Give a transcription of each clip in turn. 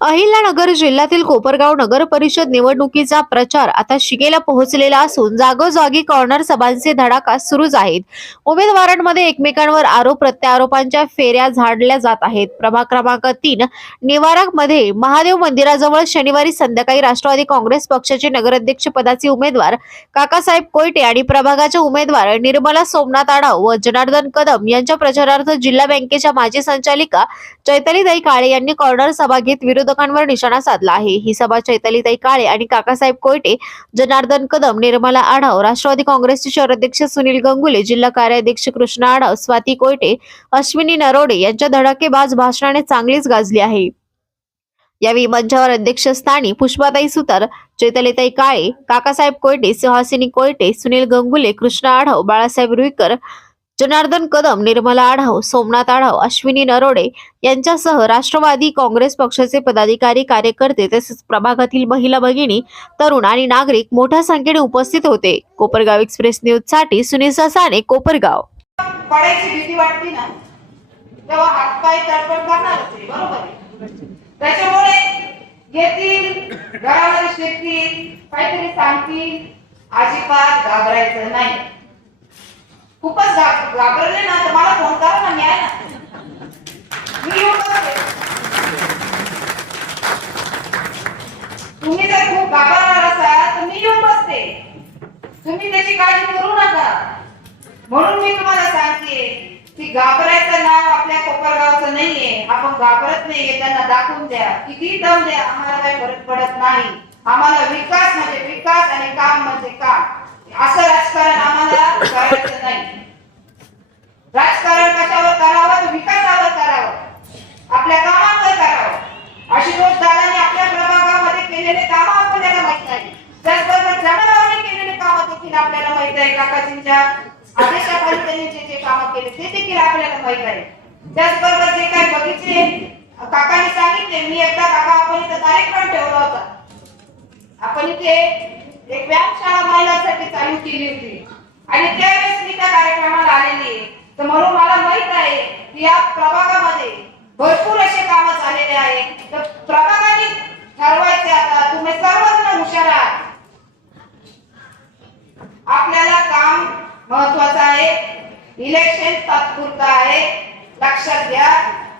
अहिल्यानगर जिल्ह्यातील कोपरगाव नगर परिषद निवडणुकीचा प्रचार आता शिगेला पोहोचलेला असून जागोजागी कॉर्नर सभांचे धडाका सुरूच आहेत. उमेदवारांमध्ये एकमेकांवर आरोप प्रत्यारोपांच्या फेऱ्या झाडल्या जात आहेत. प्रभाग क्रमांक 3 निवारक मध्ये महादेव मंदिराजवळ शनिवारी संध्याकाळी राष्ट्रवादी काँग्रेस पक्षाचे नगराध्यक्ष पदाचे उमेदवार काकासाहेब कोयटे आणि प्रभागाच्या उमेदवार निर्मला सोमनाथ आढाव व जनार्दन कदम यांच्या प्रचारार्थ जिल्हा बँकेच्या माजी संचालिका चैतालीताई काळे यांनी कॉर्नर सभा घेत विरोधकांवर निशाणा साधला आहे. ही सभा चैतालीताई काळे आणि काकासाहेब कोयटे, जनार्दन कदम, निर्मला आढाव, राष्ट्रवादी काँग्रेसचे शहराध्यक्ष सुनील गंगुले, जिल्हा कार्याध्यक्ष कृष्णा आढाव, स्वाती कोयटे, अश्विनी नरोडे यांच्या धडाकेबाज भाषणाने चांगलीच गाजली आहे. यावेळी मंचावर अध्यक्षस्थानी पुष्पाताई सुतार, चैतालीताई काळे, काकासाहेब कोयटे, सुहासिनी कोयटे, सुनील गंगुले, कृष्णा आढाव, बाळासाहेब रुईकर, जनार्दन कदम, निर्मला आढाव, सोमनाथ आढाव, अश्विनी नरोडे यांच्यासह राष्ट्रवादी काँग्रेस पक्षाचे पदाधिकारी, कार्यकर्ते तसेच प्रभागातील महिला भगिनी, तरुण आणि नागरिक मोठ्या संख्येने उपस्थित होते. कोपरगाव एक्सप्रेस न्यूज साठी सुनील ससाने, कोपरगाव. पडायची भीती वाटते ना, तेव्हा हातपाय तडफड करणारच आहे, बरोबर आहे. त्याच्यामुळे येतील, घरावर शेतील, काहीतरी सांगतील, अजिबात घाबरायचं नाही. खूपच घाबरले ना तर मला फोन करा ना, मी आहे ना, मी येऊन बसते. तुम्ही जर खूप घाबरणार असाल तर मी येऊन बसते, तुम्ही त्याची काळजी करू नका. म्हणून मी तुम्हाला सांगते की घाबरायचं नाव आपल्या कोपरगावचं नाहीये. आपण घाबरत नाहीये, त्यांना दाखवून द्या, किती दम द्या, आम्हाला काही फरक पडत नाही. आम्हाला विकास म्हणजे विकास आणि काम म्हणजे काम, असं राजकारण आम्हाला करायचं नाही. राजकारण कशावर करावं तर विकासावर करावं, आपल्या कामावर करावं. आशुतोष दादांनी आपल्या प्रभागामध्ये केलेले काम आपल्याला माहित नाही, त्याचबरोबर जनावरांनी केलेले काम देखील आपल्याला माहित आहे. काकाजींच्या आदेशाखाली त्यांनी जे जे काम केले ते देखील आपल्याला माहित आहे. त्याचबरोबर जे काही बगीचे काकांनी सांगितले, मी एकदा काका आपण इथं कार्यक्रम ठेवला होता. आपण इथे एक व्यायामशाळा महिलांसाठी चालू केली होती आणि त्यावेळेस मी त्या कार्यक्रमाला आलेली आहे. तर म्हणून मला माहित आहे की या प्रभागामध्ये भरपूर असे काम झालेले आहेत. तर प्रभागाने ठरवायचे, आता तुम्ही सर्वजण हुशार आहात, आपल्याला काम महत्वाचं आहे, इलेक्शन तात्पुरतं आहे. लक्षात घ्या,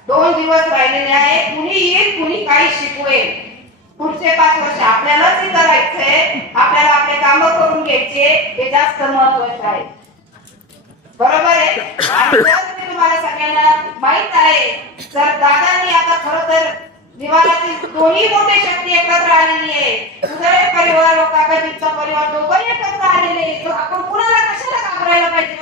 2 दिवस राहिलेले आहे. कुणी येईल, कुणी काही शिकवेल. पुढचे 5 वर्ष आपल्यालाच इथं राहायचंय, आपल्याला आपले काम करून घ्यायचे, हे जास्त महत्वाचं आहे, बरोबर आहे. आणि जर तुम्हाला सगळ्यांना माहित आहे, जर दादांनी आता खरं तर निवारातील दोन्ही मोठे शक्ती एकत्र आलेली आहे, सुधारे परिवार व काकाजींचा परिवार दोघंही एकत्र आलेले आहे. तो आपण कुणाला कशाला घाबरायला पाहिजे,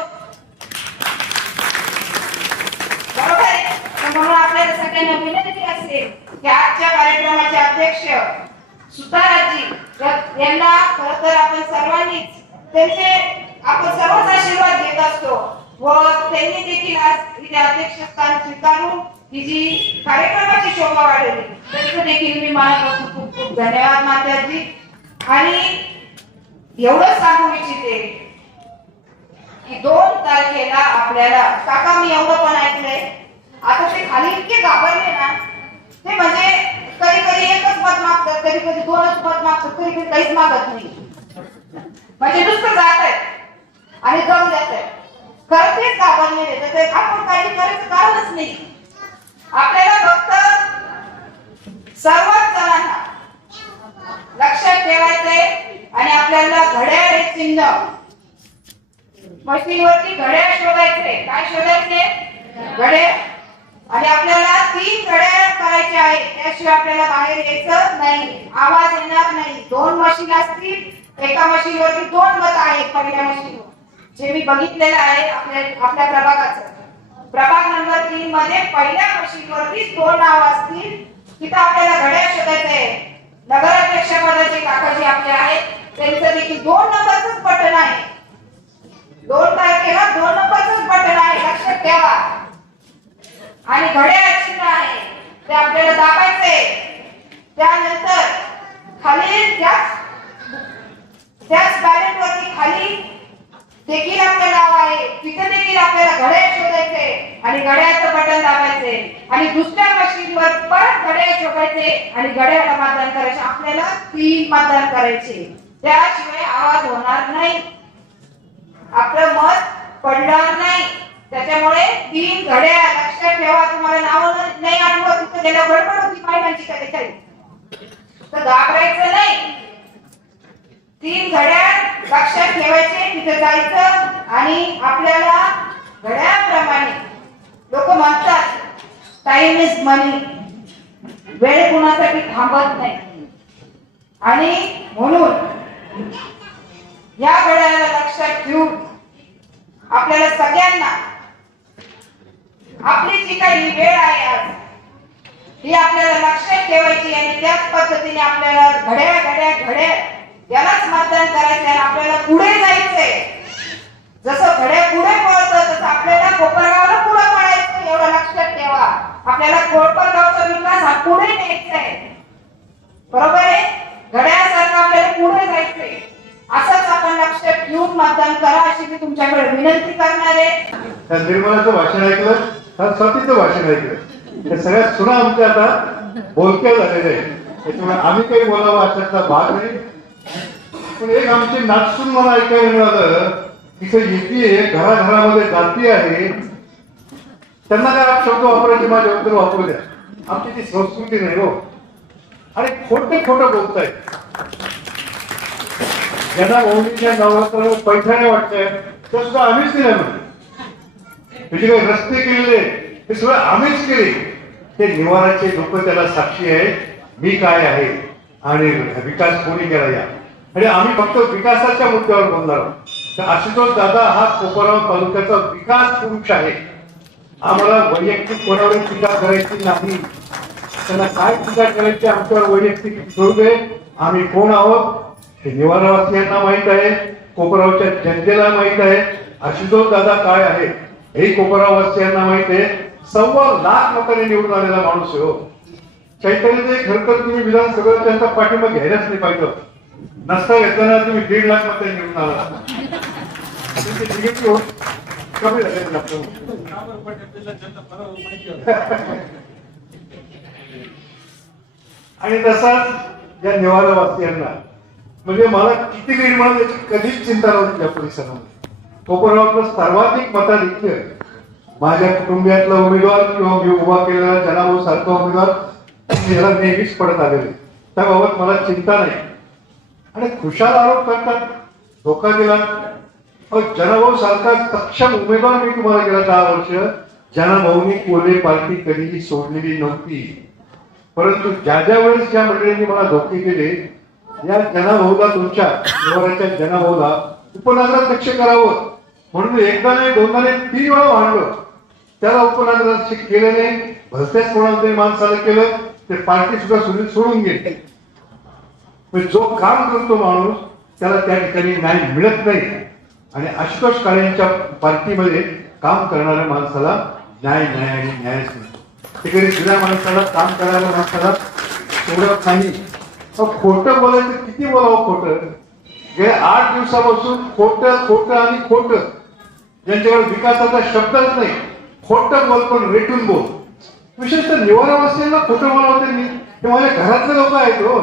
बरोबर आहे. म्हणून आपल्याला सगळ्यांना विनंती असेल की आजच्या कार्यक्रमाचे अध्यक्ष सुताराजी यांना खरं तर आपण सर्वांनीच त्यांचे आपण सर्वच आशीर्वाद घेत असतो व त्यांनी देखील आज इथे अध्यक्षस्थान स्वीकारून ही जी कार्यक्रमाची शोभा वाढवली, त्यांचं देखील मी मनापासून खूप खूप धन्यवाद माताजी. आणि एवढं सांगू इच्छिते की 2 तारखेला आपल्याला, काका मी एवढं पण ऐकलंय, आता ते खाली इतके घाबरले ना, ते म्हणजे कधी कधी एकच पद मागतात, कधी कधी 2च पद मागतात, कधी कधी काहीच मागत नाही, म्हणजे नुसतं जात आहे आणि दम देत आहे. खरं तेच घाबरलेले, तर आपण काळजी करायचं कारणच नाही. आपल्याला फक्त सर्वच जणांना लक्षात ठेवायचंय आणि आपल्याला घड्याळ हे चिन्ह, मशीनवरती घड्याळ शोधायचे. काय शोधायचे? घड्याळ. आणि आपल्याला 3 घड्याळ करायचे आहे, त्याशिवाय आपल्याला बाहेर यायचं नाही, आवाज येणार नाही. 2 मशीन असतील, एका मशीनवरती 2 मत आहेत. पहिल्या मशीनवर जे मी बघितलेलं आहे आपल्या प्रभागाचं, प्रभाग नंबर 3 मध्ये पहिल्या मशीनवरती 2 नाव असतील. तिथं आपल्याला घड्याळ शोधायचंय. नगराध्यक्ष पदाचे काकाजी आपले आहेत, त्यांचं देखील 2 नंबरच बटन आहे. 2 तारखेला 2 नंबरच बटन आहे, लक्षात ठेवा. आणि घड्याळ चिन्ह आहे, ते आपल्याला दाबायचंय. त्यानंतर खाली त्याच बॅलेटवरती खाली देखील आपल्याला हवा आहे. तिथे देखील आपल्याला घड्याळ शोधायचे आणि घड्याळाचं बटन दाबायचे आणि दुसऱ्या मशीनवर परत घड्याळ शोधायचे आणि घड्याळाला मतदान करायचे. आपल्याला 3 मतदान करायचे, त्याशिवाय आवाज होणार नाही, आपलं मत पडणार नाही. त्याच्यामुळे 3 घड्याळ लक्षात ठेवा. तुम्हाला नाव नाही आठवत, तिथे गेल्या गडबड होती महिलांची काही तर घाबरायचं नाही. 3 घड्याळ लक्षात ठेवायचे, तिथे जायचं आणि आपल्याला घड्याळाप्रमाणे लोक म्हणतात टाइम इज मनी, वेळ कुणासाठी थांबत नाही आणि म्हणून या घड्याळाला लक्षात ठेवून आपल्याला सगळ्यांना आपली जी काही वेळ आहे आज ही आपल्याला लक्षात ठेवायची आणि त्याच पद्धतीने आपल्याला घड्याळ यालाच मतदान करायचं आहे. आपल्याला पुढे जायचंय. जसं घड्याळ पुढे पळतं तसं आपल्याला कोपरगावला पुढे पळायचं, एवढं लक्षात ठेवा. आपल्याला कोपरगावचा विकास हा पुढे न्यायचा आहे, बरोबर आहे. घड्याळासारखं आपल्याला पुढे जायचंय. असंच आपण लक्षात ठेवून मतदान करा अशी मी तुमच्याकडे विनंती करणार आहे. त्या निर्मलाचं भाषण ऐकलं, त्या स्वातीचं भाषण ऐकलं, हे सगळ्यात सुना आमच्या आता बोलक्या झालेल्या आहे. त्याच्यामुळे आम्ही काही बोलावं अशातला भाग नाही. पण एक आमचे नाचून मला ऐकायला मिळालं, तिथे येते घराघरामध्ये जाती आहे, त्यांना काय शब्द वापरायचे माझ्या उत्तर वापरू द्या. आमची ती संस्कृती नाही हो. आणि खोटं बोलताय. ज्यांना मौलीच्या नवरात्र पैठण्या वाटतंय ते सुद्धा आम्हीच दिल्या म्हणजे काही रस्ते केलेले ते सगळं आम्हीच केले. ते निवाराचे लोक त्याला साक्षी आहेत. मी काय आहे आणि विकास कोणी केला या, आणि आम्ही फक्त विकासाच्या मुद्द्यावर बोलणार आहोत. तर आशुतोष दादा हा कोपरगाव तालुक्याचा विकास पुरुष आहे. आम्हाला वैयक्तिक कोणावर टीका करायची नाही. त्यांना काय टीका करायची आमच्यावर वैयक्तिक ठेवू दे. आम्ही कोण आहोत हे निवारावासियांना माहित आहे, कोपरगावच्या जनतेला माहित आहे. आशुतोष दादा काय आहे हे कोपरगाववासियांना माहित आहे. 1.25 लाख मतांनी निवडून आलेला माणूस आहे हो. चैतन्याचं एक खरं तुम्ही विधानसभेत त्यांचा पाठिंबा घ्यायलाच नाही पाहिजे. नसता घेताना तुम्ही 1.5 लाख मतांनी निवडून आला. कमी झाले आणि तसाच या निवारावासियांना म्हणजे मला किती निर्माण त्याची कधीच चिंता नव्हती. या परिसरामध्ये कोपरगावातलं सर्वाधिक मताधिक्य माझ्या कुटुंबियातला उमेदवार किंवा मी उभा केलेला जनाभाऊ सारखा उमेदवार याला नेहमीच पडत आलेले. त्याबाबत मला चिंता नाही. आणि खुशाल आरोप करतात धोका दिला. जनाभाऊ सारखा सक्षम उमेदवार मी तुम्हाला गेला 10 वर्ष. जनाभाऊनी कोल्हे पार्टी कधीही सोडलेली नव्हती. परंतु ज्या वेळेस ज्या मंडळींनी मला धोके केले, या जनाभाऊला तुमच्या निवाराच्या जनाभाऊला उपनगराध्यक्ष करावं म्हणून एकदा नाही, दोनदा नाही, 3 वेळा भांडलं. त्याला उपनगराध्यक्ष केलं नाही. भलत्याच कोणाला तरी माणसाला केलं. ते पार्टी सुद्धा सोडून गेले. जो काम करतो माणूस त्याला त्या ठिकाणी न्याय मिळत नाही. आणि आशुतोष काळेंच्या पार्टीमध्ये काम करणाऱ्या माणसाला न्यायच नाही. तिकडे जुन्या माणसाला काम करणाऱ्या माणसाला सोडत नाही. खोटं बोलायचं किती बोलावं खोटं. गेल्या 8 दिवसापासून खोटं ज्यांच्याकडे विकासाचा शब्दच नाही, खोटं बोल पण रेटून बोल. विशेषतः निवारावासियांना खोटं बोलावं त्यांनी. हे माझ्या घरातले लोक आहेत हो.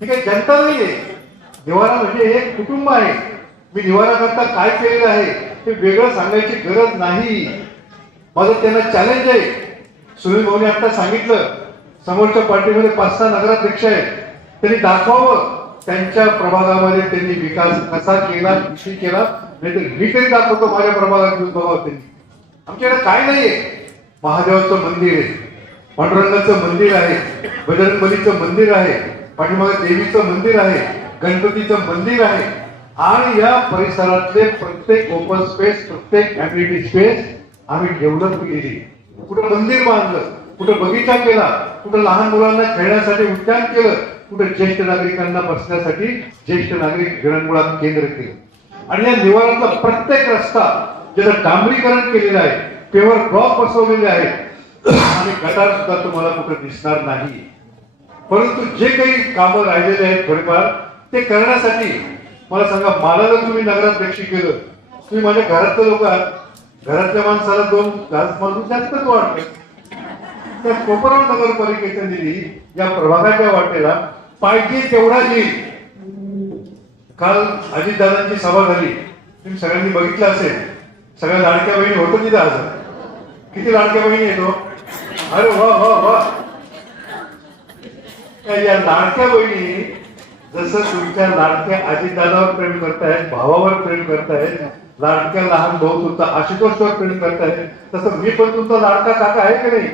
ही काही जनता नाहीये. निवारा म्हणजे एक कुटुंब आहे. मी निवारा करता काय केलेलं आहे हे वेगळं सांगायची गरज नाही. माझं त्यांना चॅलेंज आहे. सुनील भाऊने आता सांगितलं समोरच्या पार्टीमध्ये 5-6 नगराध्यक्ष आहेत. त्यांनी दाखवावं त्यांच्या प्रभागामध्ये त्यांनी विकास कसा केला, किती केला. नाही तर मी तरी दाखवतो माझ्या प्रभागात घेऊन बघावं त्यांनी. आमच्याकडे काय नाहीये. महादेवाचं मंदिर आहे, पांडुरंगाचं मंदिर आहे, बजरंगबलीचं मंदिर आहे, पाठीमागे देवीचं मंदिर आहे, गणपतीचं मंदिर आहे. आणि या परिसरातले प्रत्येक ओपन स्पेस, प्रत्येक ऍम्युनिटी स्पेस आम्ही डेव्हलप केली. कुठं मंदिर बांधलं, कुठं बगीचा केला, कुठं लहान मुलांना खेळण्यासाठी उद्यान केलं, कुठं ज्येष्ठ नागरिकांना बसण्यासाठी ज्येष्ठ नागरिक विरंगुळा केंद्र केलं. आणि या निवारातला प्रत्येक रस्ता ज्याचं डांबरीकरण केलेलं आहे, पेवर ब्लॉक बसवलेले आहेत आणि गटार सुद्धा तुम्हाला कुठं दिसणार नाही. परंतु जे काही कामं राहिलेले आहेत थोडेफार ते करण्यासाठी मला सांगा, मला जर तुम्ही नगराध्यक्ष केलं तुम्ही माझ्या घरातले लोक आहात, घरातल्या माणसाला 2 घास मारून जास्तच वाटतं. त्या कोपरगाव नगरपालिकेच्या निधी या प्रभागाच्या वाटेला पाहिजे तेवढा येईल. काल अजितदादांची सभा झाली, तुम्ही सगळ्यांनी बघितलं असेल. सगळ्या लाडक्या बहिणी होतं तिथं. आज किती लाडक्या बहिणी येतो? अरे वा वा वा. या लाडक्या बहिणी जसं तुमच्या लाडक्या अजितदादावर प्रेम करतायत, भावावर प्रेम करतायत, लाडक्या लहान भाऊ तुमचा आशुतोषवर प्रेम करतायत, तसं मी पण तुमचा लाडका काका आहे की नाही?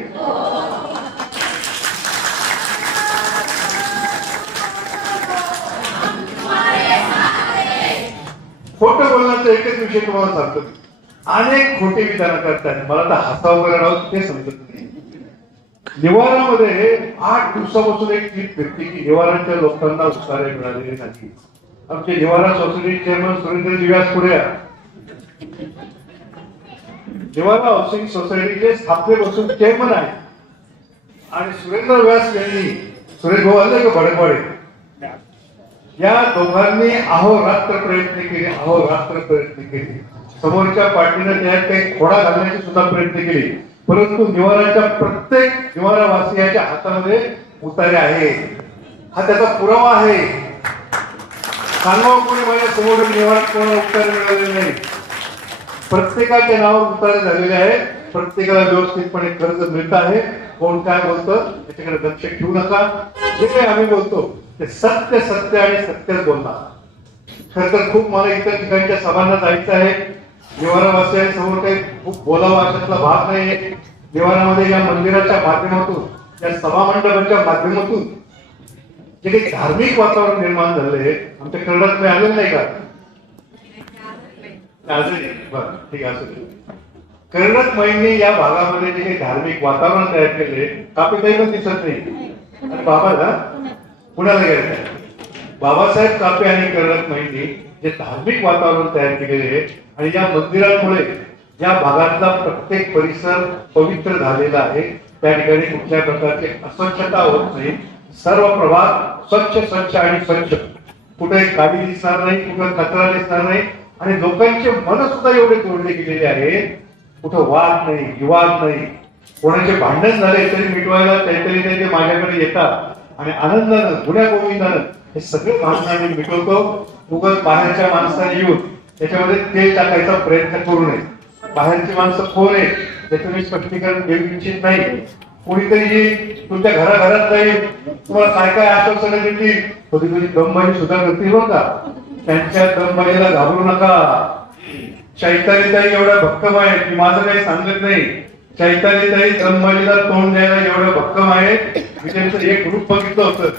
खोटं बोलण्याचा एकच विषय तुम्हाला सांगतो. अनेक खोटे विधान करतात, मला तर हसावं वगैरे राहून ते समजत नाही. निवारामध्ये 8 दिवसापासून एक क्लिप भेटते की निवाराच्या लोकांना उतारे मिळालेले नाही. आमचे निवारा सोसायटी चेअरमन सुरेंद्रजी व्यास पुढे, निवारा हाऊसिंग सोसायटीचे स्थापनेपासून चेअरमन आहे. आणि सुरेंद्र व्यास यांनी, सुरेश भाऊ आले का भडकवाडे, या दोघांनी अहोरात्र प्रयत्न केले, अहोरात्र प्रयत्न केले. समोरच्या पार्टीने त्यात काही खोडा घालण्याचे सुद्धा प्रयत्न केले, परंतु निवाराच्या प्रत्येक निवारावासियाच्या हातामध्ये उतारे आहे. हा त्याचा पुरावा आहे. सांगावं कोणी माझ्या समोर निवारात कोणाला उतारे मिळालेले नाही. प्रत्येकाच्या नावावर उतारे झालेले आहेत. प्रत्येकाला व्यवस्थितपणे कर्ज मिळत आहे. कोण काय बोलतं त्याच्याकडे लक्ष ठेवू नका. जे काही आम्ही बोलतो ते सत्य सत्य आणि सत्यच बोलणार. खर तर खूप मला इतर ठिकाणच्या सभांना जायचं आहे. निवारावासियांसमोर काही खूप बोलावा अशातला भाग नाही. निवारामध्ये या मंदिराच्या माध्यमातून, या सभामंडपाच्या माध्यमातून जे काही धार्मिक वातावरण निर्माण झाले, आमच्या कर्नाटक आलेलं नाही का? बरं ठीक आहे. असू कर्नाटक महिने या भागामध्ये जे काही धार्मिक वातावरण तयार केले, कापेताई पण दिसत नाही. आणि बाबाला पुण्याला गेले, बाबासाहेब कापे आणि कर्नाटक महिने जे धार्मिक वातावरण तयार केलेले आहे. आणि या मंदिरांमुळे या भागातला प्रत्येक परिसर पवित्र झालेला आहे. त्या ठिकाणी कुठल्या प्रकारची अस्वच्छता होत नाही. सर्व प्रभाग स्वच्छ आणि स्वच्छ. कुठे गाडी दिसणार नाही, कुठे कचरा दिसणार नाही. आणि लोकांचे मन सुद्धा एवढे जोडले गेलेले आहेत, कुठं वाद नाही, विवाद नाही. कोणाचे भांडण झाले तरी मिटवायला काहीतरी ते माझ्याकडे येतात आणि आनंदानं, गुण्या गोविंदानं हे सगळे भांडण आम्ही मिटवतो. उगाच बाहेरच्या माणसाने येऊन त्याच्यामध्ये तेल टाकायचा प्रयत्न करू नये. बाहेरची माणसं कोण आहे त्याचं मी स्पष्टीकरण देऊ इच्छित नाही. कोणीतरी तुमच्या घराघरात जाईल, तुम्हाला काय काय आश्वासनं देतील, कधी कधी दमबाजी सुद्धा करतील बरं का. त्यांच्या दमबाजीला घाबरू नका. चैतालीताई एवढ्या भक्कम आहेत, मी माझं काही सांगत नाही. चैतालीताई दमबाजीला तोंड द्यायला एवढ्या भक्कम आहेत. मी त्यांचं एक ग्रुप बघितलं होतं.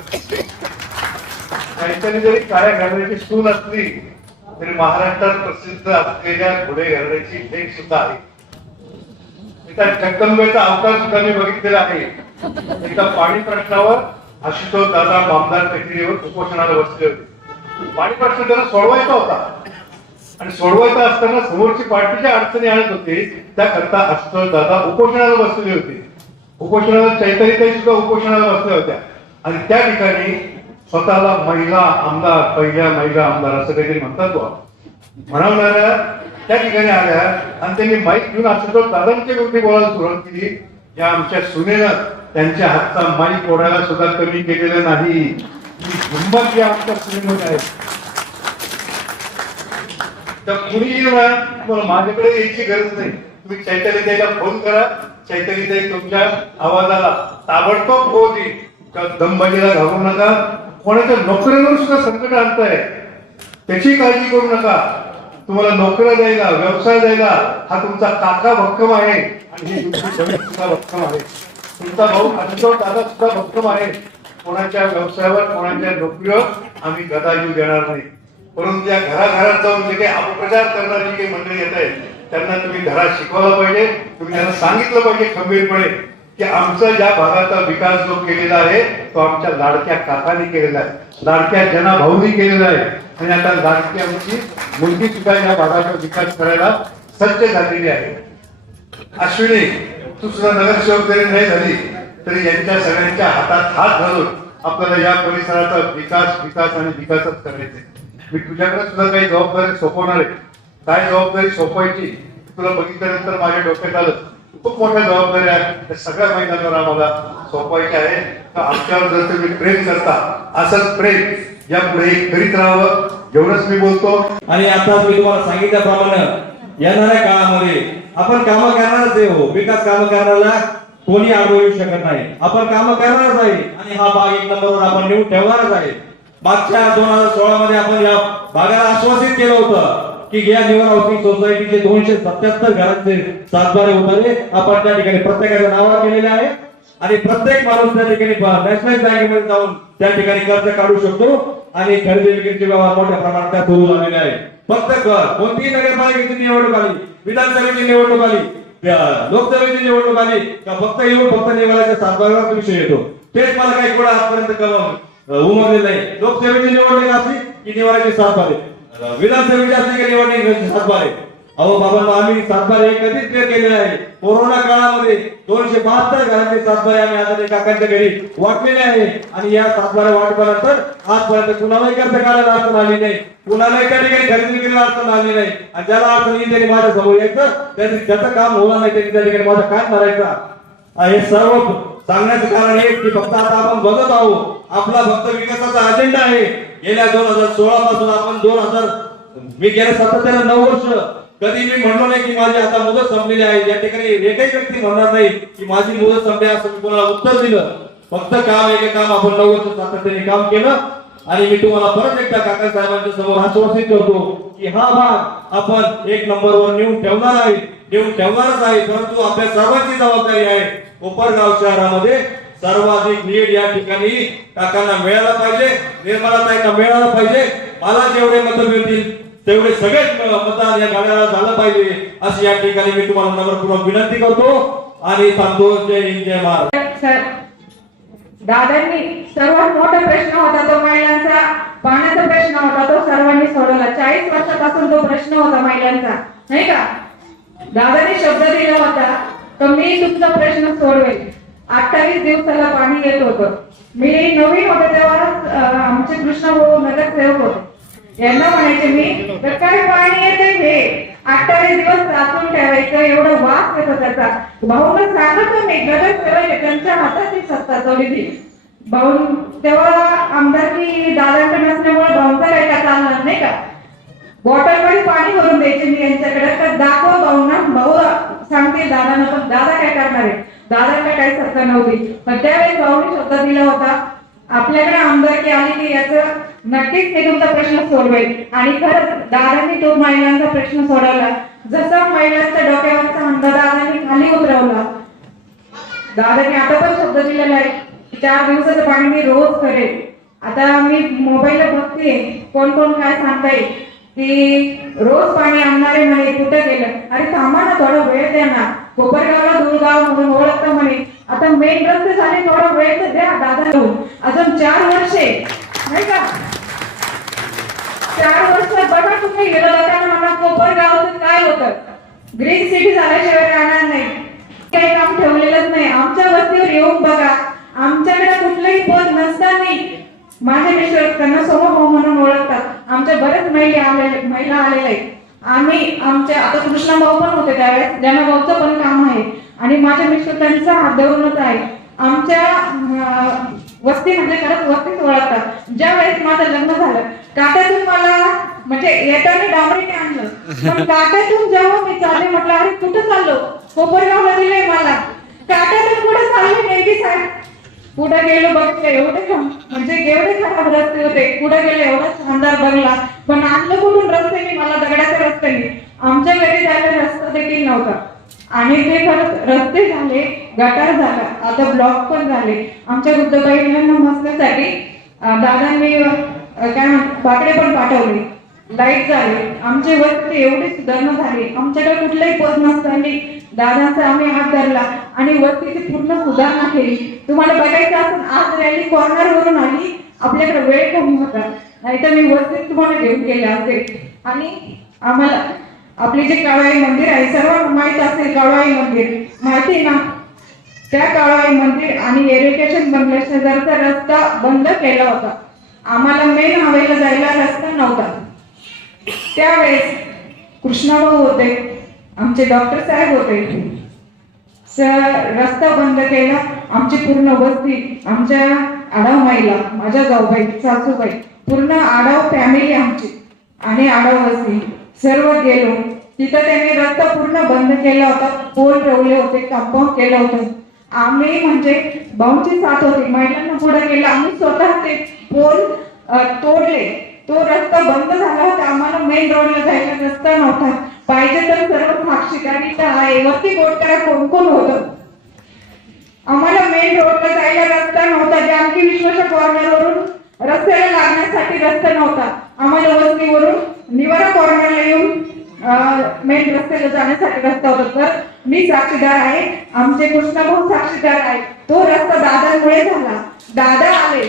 चैताली जरी काळ्या घालण्याची सून असली तरी महाराष्ट्रात प्रसिद्ध असलेल्या घोडे घालण्याची लेख सुद्धा आहे. त्या जगदंबेचा अवतार सुद्धा मी बघितलेला आहे. एकदा पाणी प्रश्नावर आशुतोष दादा आमदार कचेरीवर उपोषणाला बसले होते. पाणी प्रश्न त्यांना सोडवायचा होता आणि सोडवायचा असताना समोरची पार्टीच्या अडचणी आणत होते, त्याकरता आशुतोष दादा उपोषणाला बसलेले होते. उपोषणाला चैतालीताई सुद्धा उपोषणाला बसल्या होत्या. आणि त्या ठिकाणी स्वतःला महिला आमदार, पहिल्या महिला आमदार असं काहीतरी म्हणतात म्हणवणाऱ्या त्या ठिकाणी आल्या आणि त्यांनी माईक घेऊन आशुतोष दादांच्या विरुद्ध बोलायला सुरुवात केली. या आमच्या सुनेनं त्यांच्या हातचा माईक ओढायला सुद्धा कमी केलेलं नाही. हिंमत या आमच्या सुनेमध्ये आहे. तर कुणीही तुम्हाला माझ्याकडे यायची गरज नाही. तुम्ही चैतालीताईला फोन करा. चैतालीताई तुमच्या आवाजाला ताबडतोब हो देईल. दमबाजीला घाबरू नका. कोणाच्या नोकरीवर सुद्धा संकट आणताय त्याची काळजी करू नका. तुम्हाला नोकऱ्या द्यायला, व्यवसाय द्यायला हा तुमचा काका भक्कम आहे आणि ही तुमची बहीण सुद्धा भक्कम आहे. तुमचा भाऊ आशुतोष दादा सुद्धा भक्कम आहे. कोणाच्या व्यवसायावर, कोणाच्या नोकरीवर आम्ही गदा येऊ देणार नाही. परंतु त्या घराघरात जाऊन जे काही अपप्रचार करणारी काही मंडळी येत आहेत त्यांना तुम्ही धडा शिकवला पाहिजे. तुम्ही त्यांना सांगितलं पाहिजे खंबीरपणे की आमचा या भागाचा विकास जो केलेला आहे तो आमच्या लाडक्या काकाने केलेला आहे, लाडक्या जनाभाऊनी केलेला आहे. आणि आता लाडकी आमची मुलगी सुद्धा या भागाचा विकास करायला सज्ज झालेली आहे. अश्विनी, तू सुद्धा नगरसेवक जरी नाही झाली तरी यांच्या सगळ्यांच्या हातात हात घालून आपल्याला या परिसराचा विकास आणि विकासच करायचे. मी तुझ्याकडे सुद्धा काही जबाबदारी सोपवणार आहे. काय जबाबदारी सोपवायची तुला बघितल्यानंतर माझ्या डोक्यात आलं खूप मोठ्या जबाबदाऱ्या त्या सगळ्या महिलांवर आम्हाला सोपवायच्या आहे. तर आमच्यावर जर तुम्ही प्रेम करता असंच प्रेम यापुढे करीत राहावं एवढंच मी बोलतो. आणि आता मी तुम्हाला सांगितल्याप्रमाणे येणाऱ्या काळामध्ये आपण कामं करणारच आहे. हो, विकास कामं करण्याला कोणी आडवू येऊ शकत नाही. आपण कामं करणारच आहे आणि हा भाग 1 नंबरवर आपण नेऊन ठेवणारच आहे. मागच्या 2016 मध्ये आपण या भागाला आश्वासित केलं होतं की या निवर हाऊसिंग सोसायटीचे 277 घरांचे सातबारे उतारे आपण त्या ठिकाणी प्रत्येकाच्या नावावर केलेले आहे आणि प्रत्येक माणूस त्या ठिकाणी नॅशनल बँकेमध्ये जाऊन त्या ठिकाणी कर्ज काढू शकतो आणि खरेदी विक्रीचे व्यवहार मोठ्या प्रमाणात त्या सुरू झालेले आहे. फक्त कोणतीही नगरपालिकेची निवडणूक आली, विधानसभेची निवडणूक आली, लोकसभेची निवडणूक आली का फक्त येऊन फक्त निवडायच्या सातबाऱ्यावर विषय येतो. तेच मला काही कुठं आजपर्यंत उमरले नाही. लोकसभेची निवडणूक असली की निवडायचे सातबारे, विधानसभेची असली की निवडणुकीचे सातबारे. अहो बाबा, आम्ही सातबारे कधीच क्लिअर केलेले आहे. कोरोना काळामध्ये 272 घरांचे सातबारे आम्ही आता काकांच्या घरी वाटलेले आहे आणि या सातबारे वाटल्यानंतर आजपर्यंत कुणालाही कर्ज काढायला अडचण आली नाही, कुणालाही त्या ठिकाणी खरेदी विक्रीला अडचण आली नाही. आणि ज्याला अडचण येईल त्यांनी माझ्या समोर यायचं, त्याचं काम होणार नाही, त्यांनी त्या ठिकाणी माझा काय करायचा. हे सर्व सांगण्याचं कारण हे की फक्त आता आपण बघत आहोत आपला फक्त विकासाचा अजेंडा आहे. गेल्या 2016 पासून आपण मी गेल्या 9 वर्ष कधी मी म्हणलो नाही की माझी आता मुदत संपलेली आहे. या ठिकाणी एकही व्यक्ती म्हणणार नाही की माझी मुदत संपली असं मी कोणाला उत्तर दिलं. फक्त काम आपण 9 वर्ष सातत्याने काम केलं आणि मी तुम्हाला परत एकदा काका साहेबांच्या समोर आश्वासित करतो की हा भाग आपण 1 नंबरवर नेऊन ठेवणारच आहे. परंतु आपल्या सर्वांची जबाबदारी आहे कोपरगाव शहरामध्ये सर्वाधिक लीड या ठिकाणी काकांना मिळाला पाहिजे, निर्मलाताईंना मिळाला पाहिजे. मला जेवढे मत मिळतील तेवढे सगळेच मतदान या गाड्याला झालं पाहिजे अशी या ठिकाणी मी तुम्हाला नम्रपूर्वक विनंती करतो आणि थांबतो. जय हिंद, जय महाराष्ट्र. दादांनी सर्वात मोठा प्रश्न होता तो महिलांचा पाण्याचा प्रश्न होता, तो सर्वांनी सोडवला. 40 वर्षापासून तो प्रश्न होता महिलांचा, नाही का? दादांनी शब्द दिला होता तर मी तुमचा प्रश्न सोडवेल. 28 दिवसाला पाणी येत होतं. मी नवीन होते तेव्हा आमचे कृष्णभाऊ नगरसेवक होते. यांना म्हणायचे मी तर काय पाणी येते हे 28 दिवस राखून ठेवायचं, एवढं वास येतो त्याचा. भाऊला सांगत मी नगरसेवक त्यांच्या हातात ही सत्ता चोरीची. भाऊ तेव्हा आमदारकी दादांकडे नसल्यामुळे भाऊचा काय का चालणार नाही का? बॉटलमध्ये पाणी भरून द्यायचे मी यांच्याकडे तर दाखव भाऊना. भाऊ सांगते दादांना, पण दादा काय करणार आहे? दादांना काही सत्ता नव्हती. पण त्यावेळेस भाऊने शब्द दिला होता आपल्याकडे आमदारकी आली की याचं नक्कीच ते तुमचा प्रश्न सोडवेल. आणि खरंच दादांनी तो महिलांचा प्रश्न सोडवला. जसा महिलांच्या डोक्यावरचा अंडा दादांनी खाली उतरवला. दादांनी आता पण शब्द दिलेला आहे 4 दिवसाचं पाणी मी रोज करेल. आता मी मोबाईलला बघते कोण कोण काय सांगताय की रोज पाणी आणणारे म्हणे कुठे गेलं. अरे थांबा ना, थोडा वेळ द्या ना. कोपरगावला दुर्गाव म्हणून ओळखतं म्हणे. आता मेन रस्ते झाले, थोडा वेळ तर द्या दादा. अजून 4 वर्षे नाही का? 4 वर्षात बघा तुम्ही गेलं जाताना मला कोपरगावाचं काय होतं. ग्रीन सिटी झाल्याशिवाय राहणार नाही. काही काम ठेवलेलंच नाही. आमच्या वस्तीवर येऊन बघा. आमच्याकडे कुठलंही पद नसताना माझे मिस्टर त्यांना सोमभाऊ म्हणून ओळखतात. आमच्या बरेच महिला आलेल्या आहेत. आम्ही आमच्या आता कृष्णभाऊ पण होते त्यावेळेस, ज्यांना भाऊचं पण काम आहे आणि माझे मिस्टर त्यांचा हात धरूनच आहे. आमच्या वस्तीमध्ये खरंच वस्तीच ओळखतात. ज्या वेळेस माझं लग्न झालं काट्यातून मला म्हणजे येताना डांबरीने आणलं, पण काट्यातून जेव्हा मी चालले म्हटलं अरे कुठं चाललो? कोपरगावला दिलंय मला. काट्यातून कुठं चालले नेमकी साहेब? पुढे गेलो बघितलं एवढे म्हणजे एवढे खराब रस्ते होते. पुढे गेले एवढा शानदार बंगला, पण आणलं कुठून रस्त्याने? मला दगडाच्या रस्त्याने. आमच्या घरी जायला रस्ता देखील नव्हता. आणि ते खरंच रस्ते झाले, गटार झाला, आता ब्लॉक पण झाले. आमच्या वृद्ध बहिणींना मस्तीसाठी दादांनी काय बाकडे पण पाठवले, लाईट झाले. आमची वस्ती एवढी सुधारणा झाली. आमच्याकडे कुठलंही पद नसताना दादांचा आम्ही हात धरला आणि वस्तीची पूर्ण सुधारणा केली. तुम्हाला बघायचं असेल आज रॅली कॉर्नर वरून आली, आपल्याकडे वेळ कमी होता, नाहीतर मी वस्तीत तुम्हाला घेऊन गेले असते. आणि आम्हाला आपले जे काळाई मंदिर आहे सर्वांना माहित असेल. काळाई मंदिर माहिती ना? त्या काळाई मंदिर आणि इरिगेशन बंगल्याशेजारचा रस्ता बंद केला होता. आम्हाला मेन हवेला जायला रस्ता नव्हता. त्यावेळेस कृष्णाभाऊ होते, आमचे डॉक्टर साहेब होते. रस्ता बंद केला. आमची पूर्ण वस्ती, आमच्या आडाव माईला, माझ्या जाऊबाई, सासूबाई, पूर्ण आडाव फॅमिली आमची आणि आडाव वस्ती सर्व गेलो. तिथं त्यांनी रस्ता पूर्ण बंद केला होता, पोल ठेवले होते, कंपाऊंड केलं होतं. आम्ही म्हणजे भाऊंची साथ होती, महिलांना पुढे केलं. आम्ही स्वतः ते पोल तोडले. तो रस्ता बंद झाला होता. आम्हाला मेन रोडला जायला रस्ता नव्हता. पाहिजे तर सर्व साक्षीदार इथं आहे. वरती बोट करा कोण कोण होतं. आम्हाला मेन रोडला जायला रस्ता नव्हता. जानकी विश्वाच्या कॉर्नरवरून रस्त्याला लागण्यासाठी रस्ता नव्हता. आम्हाला वस्तीवरून निवारा कॉर्नरला येऊन मेन रस्त्याला जाण्यासाठी रस्ता होता. तर मी साक्षीदार आहे, आमचे कृष्णाभाऊ साक्षीदार आहे. तो रस्ता दादांमुळे झाला. दादा आले,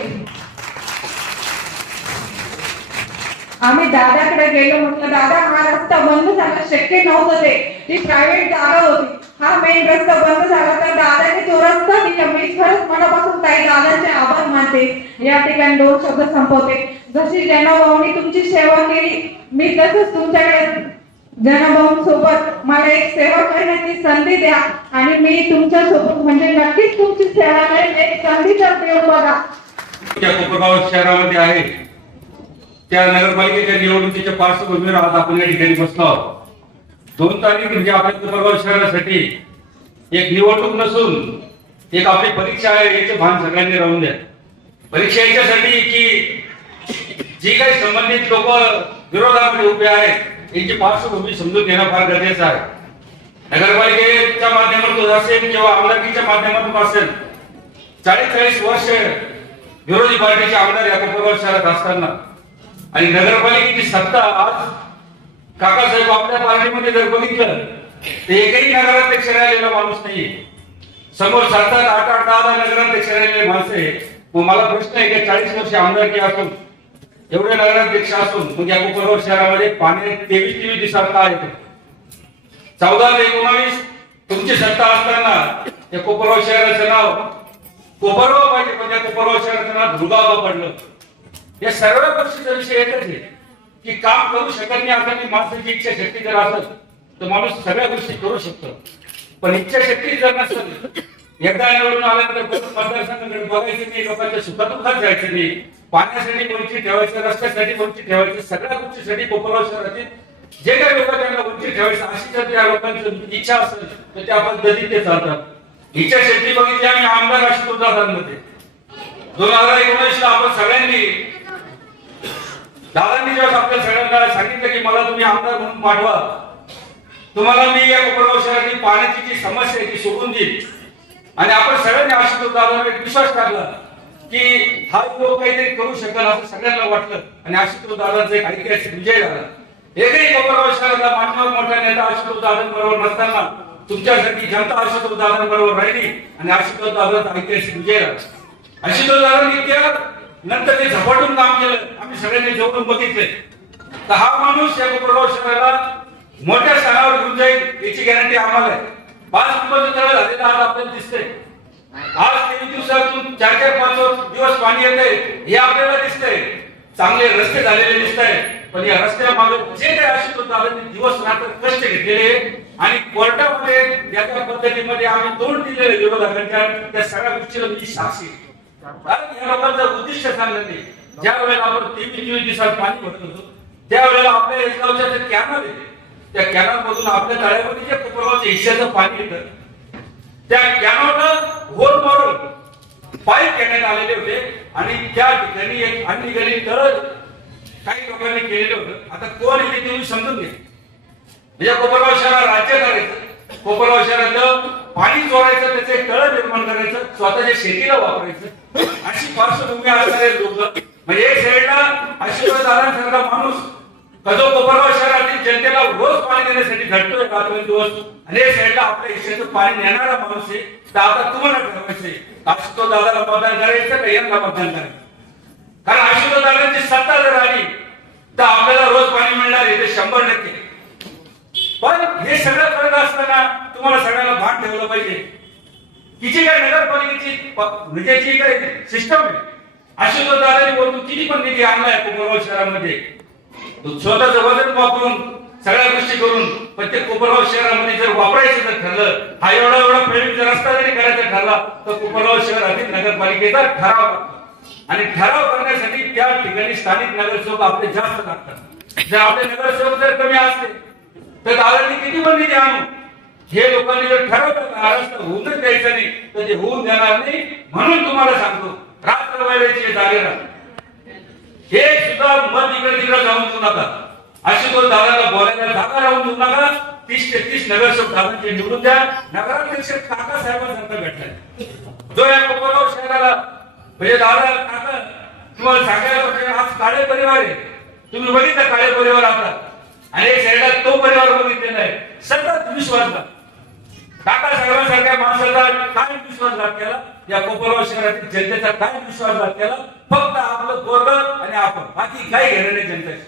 आम्ही दादाकडे गेलो. म्हटलं दादा हा रस्ता बंद झाला, शक्य नव्हतं ते, ती प्रायव्हेट जागा होती. हा मेन रस्ता बंद झाला तर दादाने तो रस्ता दिला. मी खरंच मनापासून ताई दादांचे आभार मानते. या ठिकाणी 2 शब्द संपवते. जशी जनाभाऊनी तुमची सेवा केली, मी तसंच तुमच्याकडे जनाभाऊंसोबत मला एक सेवा करण्याची संधी द्या आणि मी तुमच्या सोबत म्हणजे नक्कीच तुमची सेवा करेन. एक संधीचा प्रयोग बघा. त्या कोपरगाव शहरामध्ये आहे त्या नगरपालिकेच्या निवडणुकीच्या पार्श्वभूमीवर आज आपण या ठिकाणी बसलो आहोत. 2 तारीख म्हणजे आपल्या कोपरगाव शहरासाठी एक निवडणूक नसून एक आपली परीक्षा आहे, याचे भान सगळ्यांनी राहून द्या. परीक्षा याच्यासाठी की जी काही संबंधित लोक विरोधामध्ये उभे आहेत यांची पार्श्वभूमी समजून घेणं फार गरजेचं आहे. नगरपालिकेच्या माध्यमातून असेल किंवा आमदारकीच्या माध्यमातून असेल, 40-40 वर्ष विरोधी पार्टीचे आमदार या कोपरगाव शहरात असताना आणि नगरपालिकेची सत्ता आज काकासाहेब आपल्या पार्टीमध्ये जर बघितलं तर एकही नगराध्यक्ष राहिलेला माणूस नाही. समोर 7-7, 8-8, 10-10 नगराध्यक्ष राहिलेले माणसं आहे. मग मला प्रश्न आहे की 40 वर्ष आमदारकी असून एवढे नगराध्यक्ष असून मग या कोपरगाव शहरामध्ये पाणी 23 दिवसात का येते? 14 ते 19 तुमची सत्ता असताना या कोपरगाव शहराचं नाव कोपरगाव पाहिजे, पण त्या कोपरगाव शहराचं नाव दुर्गाव पडलं. या सर्व गोष्टीचा विषय एकच आहे की काम करू शकत नाही. आता मी माणसाची इच्छा शक्ती जर असेल तर माणूस सगळ्या गोष्टी करू शकतो, पण इच्छा शक्ती जर नसेल, एकदा निवडून आल्यानंतर मतदारसंघाकडे बघायचं नाही, लोकांच्या सुखादुःखात जायचं नाही, पाण्यासाठी वंचित ठेवायचं, रस्त्यासाठी वंचित ठेवायचं, सगळ्या गोष्टीसाठी कोपरगाव शहरातील जे काही लोक त्यांना वंचित ठेवायचं अशी जर त्या लोकांची इच्छा असेल तर त्या पद्धतीने ते चालतात. इच्छा शक्ती बघितली आम्ही आमदार आशुतोष दादांमध्ये 2019 ला आपण सगळ्यांनी दादांनी जेव्हा आपल्या सगळ्यांना सांगितलं की मला तुम्ही आमदार म्हणून पाठवा, तुम्हाला मी या कोपरगाव शहरातील पाण्याची जी समस्या आहे ती सोडून देईल. आणि आपण सगळ्यांनी आशुतोष दादांवर एक विश्वास टाकला की हा लोक काहीतरी करू शकेल असं सगळ्यांना वाटलं आणि आशुतोष दादांचा एक ऐतिहासिक विजय झाला. एकही कोपरगाव शहराचा मान्यवर मोठा नेता आशुतोष दादांबरोबर नसताना तुमच्यासाठी जनता आशुतोष दादांबरोबर राहिली आणि आशुतोष दादांचा ऐतिहासिक विजय झाला. आशुतोष दादांनी त्या नंतर ते झपाटून काम केलं, आम्ही सगळ्यांनी जवळून बघितले. तर हा माणूस या कोपरगाव शहराला मोठ्या स्थानावर घेऊन जाईल याची गॅरंटी आम्हाला आहे. 5 नंबरचं तळ झालेलं आज आपल्याला दिसतंय. आज 23 दिवसातून 4-4-5 दिवस पाणी येतंय हे आपल्याला दिसतंय. चांगले रस्ते झालेले दिसत आहे, पण या रस्त्यामागे जे काही आशुतोष दादांनी दिवस रात्र कष्ट घेतलेले आणि कोर्टामध्ये या पद्धतीमध्ये आम्ही तोंड दिलेले विरोधकांच्या त्या सगळ्या गोष्टीला मी साक्षी. कारण या लोकांचं उद्दिष्ट चांगलं नाही. ज्या वेळेला आपण 23 दिवसात पाणी भरत होतो त्यावेळेला आपल्या गावच्या जे कॅनल आहे त्या कॅनल मधून आपल्या तळ्यामध्ये जे कोपरगावच्या हिश्श्याचं पाणी येतं त्या कॅनलला होल मारून पाईप घेण्यात आलेले होते आणि त्या ठिकाणी एक अन्य गली तळ काही लोकांनी केलेलं होतं. आता कोण येते तुम्ही समजून घ्या. म्हणजे कोपरगाव शहरात राज्य करायचं, कोपरगाव शहरातलं पाणी चोरायचं, त्याचे तळ निर्माण करायचं, स्वतःच्या शेतीला वापरायचं अशी पार्श्वभूमी असणारे लोक. म्हणजे एक साईडला आशुतोष दादांसारखा माणूस कधो कोपरगाव शहरातील जनतेला रोज पाणी देण्यासाठी झटतोय रात्रंदिवस आणि एक साईडला आपल्या हिश्श्याचं पाणी नेणारा माणूस आहे. तर आता तुम्हाला ठरवायचंय आशुतोष दादाला मतदान करायचं का यांना मतदान करायचं. कारण आशुतोष दादांची सत्ता जर आली तर आपल्याला रोज पाणी मिळणार आहे ते 100%. पण हे सगळं करत असताना तुम्हाला सगळ्यांना भान ठेवलं पाहिजे की जी काय नगरपालिकेची म्हणजे जी काय सिस्टम आहे आशुतोष दादांनी वरून किती पण निधी आणलाय कोपरगाव शहरामध्ये स्वतःचं वजन वापरून सगळ्या गोष्टी करून पण ते कोपरगाव शहरामध्ये जर वापरायचं जर ठरलं, हा एवढा प्रयोग जर रस्ता जरी करायचा ठरला तर कोपरगाव शहरातील नगरपालिकेचा ठराव लागतो. आणि ठराव करण्यासाठी त्या ठिकाणी स्थानिक नगरसेवक आपले जास्त लागतात. जर आपले नगरसेवक जर कमी असले तर दादांनी किती पण निधी आणू, हे लोकांनी जर ठरवलं हा रस्ता होऊनच द्यायचा नाही तर ते होऊन देणार नाही. म्हणून तुम्हाला सांगतो, रात्र वेळेची जागेला हे सुद्धा मत इकडे तिकडे जाऊन देऊ नका. अशी तो दादाला बोलायला जागा राहून देऊ नका. 30 ते 30 नगरसेवक दादांचे निवडून द्या. नगराध्यक्ष काका साहेबांसारखा भेटलाय जो या कोपरगाव शहराला म्हणजे दादा काका तुम्हाला सांगायला पाहिजे. आज काळे परिवार आहे, तुम्ही बघितलं काळे परिवार आता आणि एक साईडला तो परिवार बघितलेला आहे. सतत विश्वासघात काका साहेबांसारख्या माणसाचा काय विश्वासघात केला, या कोपरगाव शहरातील जनतेचा काय विश्वासघात केला. फक्त आपलं पोरगं आणि आपण, बाकी काही घेणं नाही जनतेची.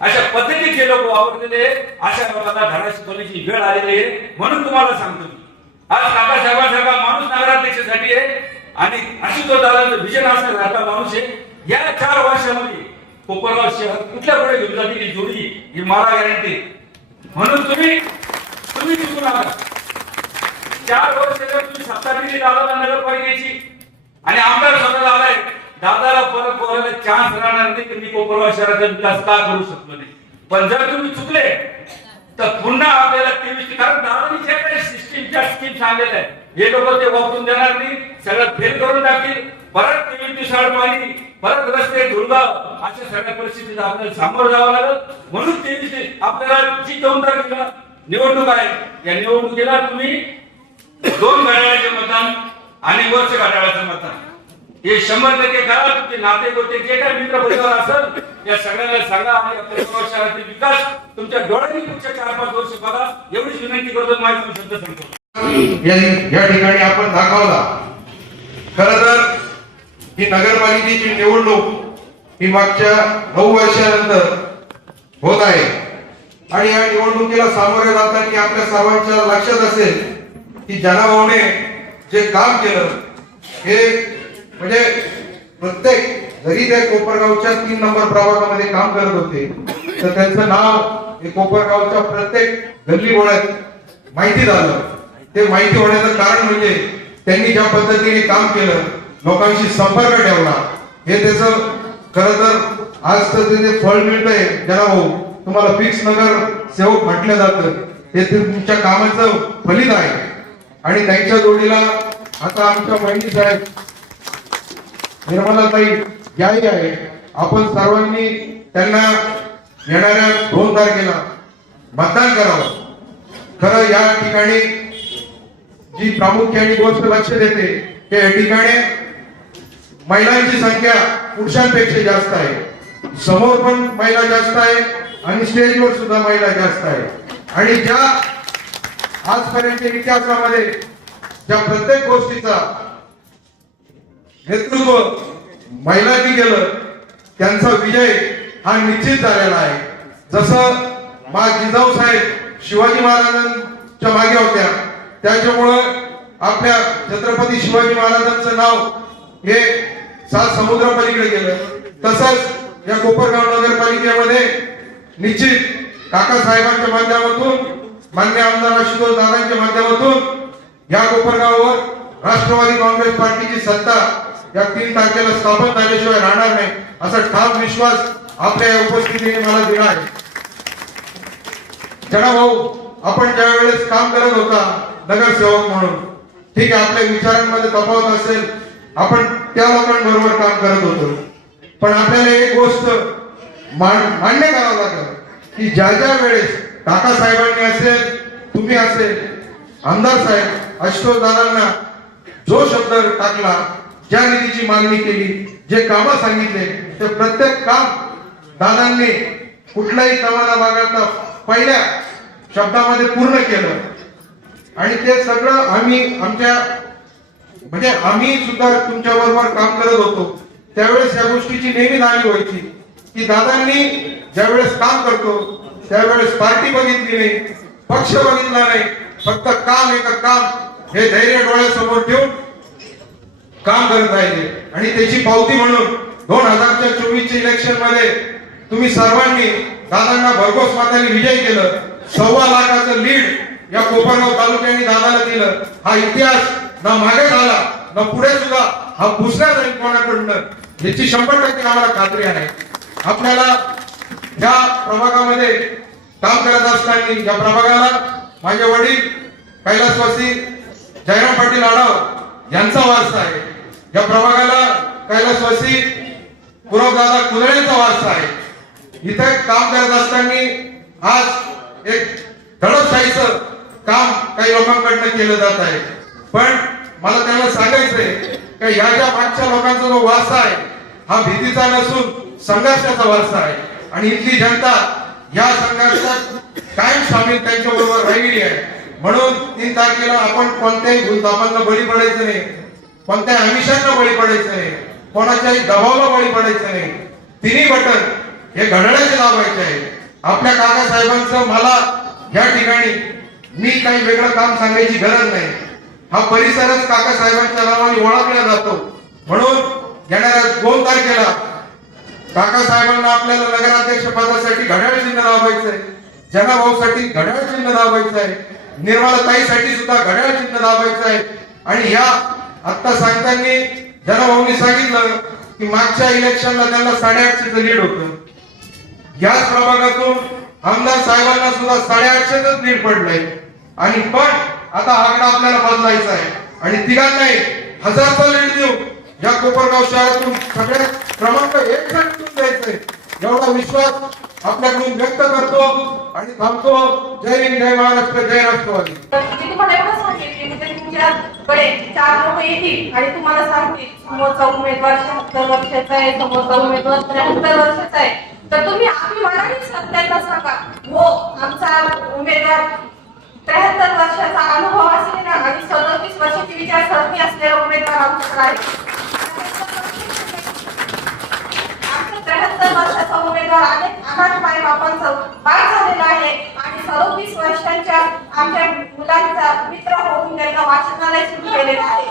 अशा पद्धतीचे लोक वापरलेले अशा लोकांना धडा शिकवण्याची वेळ आलेली आहे. म्हणून तुम्हाला सांगतो मी, आज काका साहेबांसारखा माणूस नगराध्यक्षासाठी आहे आणि आशुतोष दादांचं विजन असणारा माणूस आहे. या 4 वर्षामध्ये कोपरगाव शहर कुठल्या पुढे घेऊन जातील ही जोडी, ही मला गॅरंटी. म्हणून तुम्ही चुकू नका. 4 वर्ष जर तुम्ही सत्ता दिली दादाला नगरपालिकेची आणि आमदार स्वतः आलाय, दादाला परत बोलायला चान्स राहणार नाही की मी कोपरगाव शहराचा विकास का करू शकलो नाही. पण जर तुम्ही चुकले तर पुन्हा आपल्याला 23, कारण दादानी जे काही सिस्टीमच्या स्कीम सांगलेल्या आहे हे लोक ते वापरून देणार नाही, सगळं फेल करून टाकतील. परत 23 दिवसाआड पाणी, परत रस्ते धुळगाव, अशा सगळ्या परिस्थितीला आपल्याला सामोरं जावं लागलं. म्हणून 23 आपल्याला जी 2 तारखेला निवडणूक आहे, या निवडणुकीला तुम्ही 2 घड्याळाचे मतदान आणि वर्ष घड्याळाचं मतदान हे 100% करा. तुमचे नाते गोते जे काही मित्र परिवार असेल या सगळ्यांना सांगा आणि आपल्या शहरातील विकास तुमच्या डोळ्यांनी पुढच्या 4-5 वर्ष बघा, एवढीच विनंती करतो. माहिती शब्द सांगतो या ठिकाणी आपण दाखवला. खरं तर ही नगरपालिकेची निवडणूक ही मागच्या 9 वर्षानंतर होत आहे आणि या निवडणुकीला सामोरे जाताना आपल्या सर्वांच्या लक्षात असेल की जनाभाऊने जे काम केलं हे म्हणजे प्रत्येक, जरी ते कोपरगावच्या 3 नंबर प्रभागामध्ये काम करत होते तर त्यांचं नाव हे कोपरगावच्या प्रत्येक गल्लीबोळ्यात माहिती झालं. ते माहिती होण्याचं कारण म्हणजे त्यांनी ज्या पद्धतीने काम केलं, लोकांशी संपर्क ठेवला, हे त्याचं खरं तर आज तर ते फळ मिळतंय. जनाभाऊ, तुम्हाला फिक्स नगर सेवक म्हटलं जातं, हे तुमच्या कामाचं फलित आहे. आणि त्यांच्या जोडीला आता आमच्या बहिणी साहेब निर्मलाताई याही आहे. आपण सर्वांनी त्यांना येणाऱ्या 2 तारखेला मतदान करावं. खरं या ठिकाणी जी प्रामुख्याने गोष्ट लक्ष देते की या ठिकाणी महिलांची संख्या पुरुषांपेक्षा जास्त आहे. समोर पण महिला जास्त आहे आणि स्टेजवर सुद्धा महिला जास्त आहे. आणि ज्या आजपर्यंत इतिहासामध्ये ज्या प्रत्येक गोष्टीचा नेतृत्व महिलांनी केलं त्यांचा विजय हा निश्चित झालेला आहे. जसं मा जिजाऊ साहेब शिवाजी महाराजांच्या मागे होत्या, त्याच्यामुळं आपल्या छत्रपती शिवाजी महाराजांचं नाव हे 7 समुद्र पलीकडे गेलं. तसंच या कोपरगाव नगरपालिकेमध्ये निश्चित काका साहेबांच्या माध्यमातून, मान्य आमदार आशुतोष दादांच्या माध्यमातून या कोपरगावावर राष्ट्रवादी काँग्रेस पार्टीची सत्ता या 3 तारखेला स्थापन झाल्याशिवाय राहणार नाही असा ठाम विश्वास आपल्या या उपस्थितीने मला दिला आहे. जनाभाऊ, आपण ज्या वेळेस काम करत होता नगरसेवक म्हणून, ठीक आहे आपल्या विचारांमध्ये तफावत असेल, आपण त्या लोकांबरोबर काम करत होतो, पण आपल्याला एक गोष्ट मान्य करावं लागेल की ज्या वेळेस काका साहेबांनी असेल, तुम्ही असेल, आमदार साहेब आशुतोष दादांना जो शब्द टाकला, ज्या निधीची मागणी केली, जे कामं सांगितले, ते प्रत्येक काम दादांनी कुठल्याही कामाला बागळता पहिल्या शब्दामध्ये पूर्ण केलं. आणि ते सगळं आम्ही म्हणजे आम्ही सुद्धा तुमच्या बरोबर काम करत होतो त्यावेळेस या गोष्टीची नेहमी जाणीव व्हायची की दादांनी ज्यावेळेस काम करतो त्यावेळेस पार्टी बघितली नाही, पक्ष बघितला नाही, फक्त काम एक काम हे धैर्य डोळ्यासमोर ठेवून काम करत राहिले. आणि त्याची पावती म्हणून 2024च्या इलेक्शन मध्ये तुम्ही सर्वांनी दादांना भरघोस मताने विजय केलं. 1.25 लाखाचं लीड या कोपरगाव तालुक्याने दादाला दिलं. हा इतिहास ना मागे झाला ना पुढे सुद्धा हा पुसला जाईल कोणाकडनं याची 100% आम्हाला खात्री आहे. आपल्याला या प्रभागामध्ये काम करत असताना या प्रभागाला माझे वडील कैलासवासी जयराम पाटील आढाव यांचा वारसा आहे. या प्रभागाला कैलासवासी पुरवदादा कुदळेंचा वारसा आहे. इथे काम करत असताना आज एक दडपशाहीचं काम काही लोकांकडनं केलं जात आहे. पण मला त्यांना सांगायचंय की ह्या ज्या मागच्या लोकांचा जो वारसा आहे हा भीतीचा नसून संघर्षाचा वारसा आहे आणि इथली जनता या संघर्षात कायम सामील त्यांच्या बरोबर राहिलेली आहे. म्हणून 3 तारखेला आपण कोणत्याही भूलथापांना बळी पडायचं नाही, कोणत्याही आमिषांना बळी पडायचं नाही, कोणाच्याही दबावाला बळी पडायचं नाही. तिन्ही बटन हे घड्याळाचे दाबायचे आहे. आपल्या काकासाहेबांचं मला या ठिकाणी मी काही वेगळं काम सांगायची गरज नाही. हा परिसरच काकासाहेबांच्या नावाने ओळखला जातो. म्हणून येणाऱ्या 2 तारखेला काकासाहेबांना आपल्याला नगराध्यक्ष पदासाठी घड्याळ चिन्ह दाबायचंय, जनाभाऊसाठी घड्याळ चिन्ह दाबायचं आहे, निर्मलाताईसाठी सुद्धा घड्याळ चिन्ह दाबायचं आहे. आणि या आता सांगताना जनाभाऊंनी सांगितलं की मागच्या इलेक्शनला त्यांना 850चं लीड होतं. याच प्रभागातून आमदार साहेबांना सुद्धा 850च लीड पडलंय. आणि पण आता आकडा आपल्याला बदलायचा आहे आणि तिघांनाही 1000चा लीड देऊ या कोपरगाव शहरातून सगळ्या क्रमांक 1 चा निवडून द्यायचंय एवढा विश्वास आपल्याकडून व्यक्त करतो आणि थांबतो. जय हिंद, जय महाराष्ट्र, जय राष्ट्रवादी. मी तुम्हाला एवढं सांगेन की म्हणजे तुमच्याकडे 4 लोक येतील आणि तुम्हाला सांगतील समोरचा उमेदवार 76 वर्षाचा आहे, समोरचा उमेदवार 73 वर्षाचा आहे, तर तुम्ही अभिमानाने त्यांना सांगा हो आमचा उमेदवार 73 वर्षाचा अनुभव असलेला आणि 37 वर्षाची विचारसरणी असलेला उमेदवार आमच्याकडे आहे. 73 वर्षाचा उमेदवार अनेक अनाथ माय बापांचा पार झालेला आहे आणि 37 वर्षांच्या आमच्या मुलांचा मित्र होऊन त्यांना वाचनालय सुरू केलेलं आहे.